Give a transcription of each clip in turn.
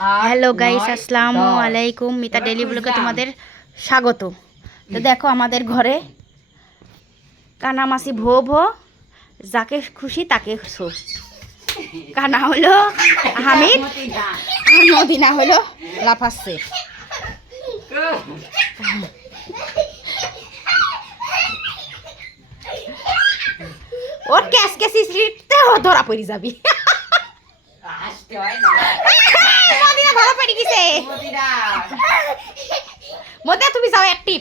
Hello guys, আসসালামু আলাইকুম। Mita daily ব্লগে তোমাদের স্বাগত। তো দেখো আমাদের ঘরে কানামাছি ভো ভো, যাকে খুশি তাকে শো। কানা হলো হামিদ আর মদিনা হলো লাফাচ্ছে। ওর ক্যাশ ক্যাসি ধরা পড়ে যাবি। মদিনা ধরা পড়ে গেছে। মদিনা তুমি যাও অ্যাক্টিভ,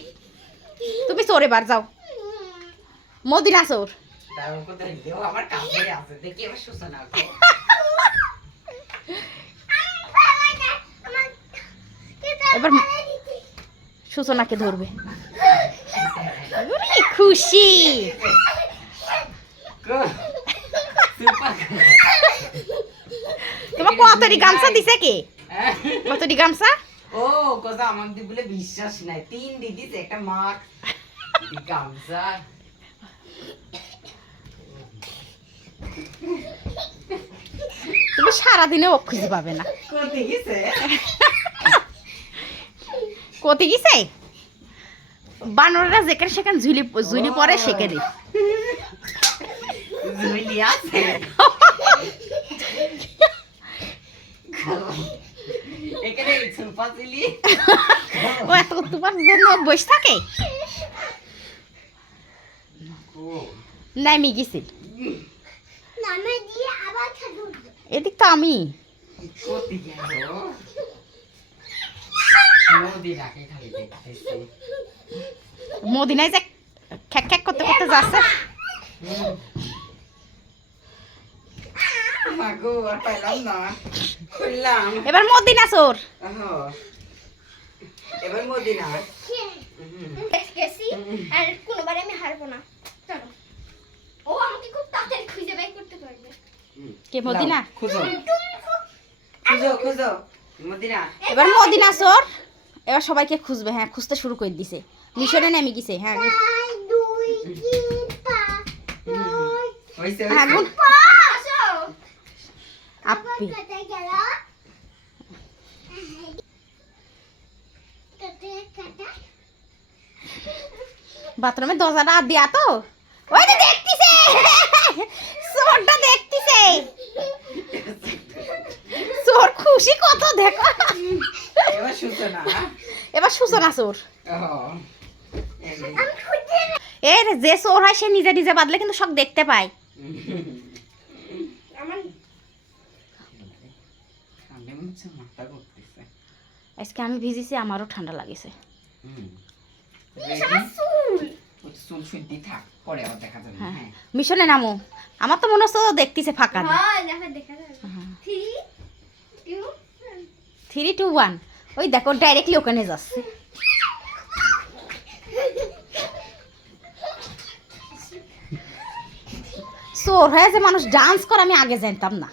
তুমি চোর এবার যাও। মদিনা চোর। এবার সূচনাকে ধরবে। খুশি তোমার কতটি গামছা দিছে কে? কতটি গামছা? ও কথা আমার দি বলে বিশ্বাস নাই। 3 দিদিস একটা মাক গামছা। তুমি সারাদিনে ও খুঁজে পাবে না। কোথায় গেছে? কোথায় গেছে? বানররা যেখানে সেখানে ঝুলি ঝুলি পরে সেখানে ঝুলি আছে। এখানে সুপাচিলি ও এত তোমার জন্য বসে থাকে। নাই মি গেছি এদিক তো আমি মদিনায় যে খ্যাক খ্যাক করতে করতে যাচ্ছে। এবার মদিনা চোর। এবার মদিনা আর কোনোবার আমি হারবো না। চলো, ও আমাকে খুব তাড়াতাড়ি খুঁজে বের করতে পারবে। কে মদিনা? খুঁজো খুঁজো খুঁজো মদিনা। এবার মদিনা চোর। এবার সবাইকে খুঁজবে। হ্যাঁ, খুঁজতে শুরু করে দিছে। মিশনে নেমে গেছে। হ্যাঁ হইছে হ্যাঁ গুণ আসো। আপি বাথরুমে দরজাটা দিয়া তো ওই যে দেখতিছে চোরটা দেখতিছে। চোর খুশি কত দেখো। এবার সূচনা। এবার সূচনা চোর। আমি খুঁজে এই যে চোর হয় সে নিজে নিজে বাদলে কিন্তু সব দেখতে পায়। আমার মাথা ঘুরতেছে। আজকে আমি ভিজেছি, আমারও ঠান্ডা লাগেছে। চুল শুদ্ধি থাক, পরে আবার দেখা যাবে। হ্যাঁ, হ্যাঁ মিশনে নামো। আমার তো মনে হচ্ছে ও দেখতেছে ফাঁকা দিয়ে। হ্যাঁ দেখা যাবে। 3 2 3 2 1 ওই দেখো ডাইরেক্টলি ওখানে যাচ্ছে। চোর হয়ে যে মানুষ ডান্স করে আমি আগে জানতাম না।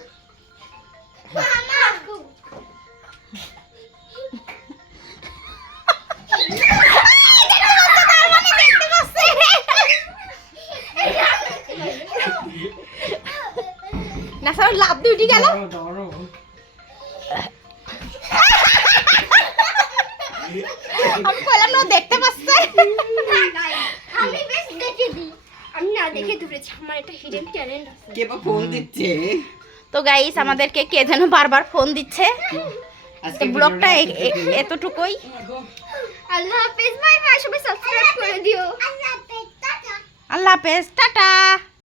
না স্যার লাভ দিয়ে উঠে গেল। আমি কইলাম না দেখতে পাচ্ছে। আমি বেশ দেখে দিই। আমি না দেখে ধরেছি, আমার একটা হিডেন ট্যালেন্ট আছে। কে বা ফোন দিচ্ছে? তো গাইস, আমাদেরকে কে যেন বারবার ফোন দিচ্ছে। আজকে ব্লগটা এতটুকুই। আল্লাহ হাফেজ, বাই বাই। সবাই সাবস্ক্রাইব করে দিও। আল্লাহ হাফেজ, টাটা।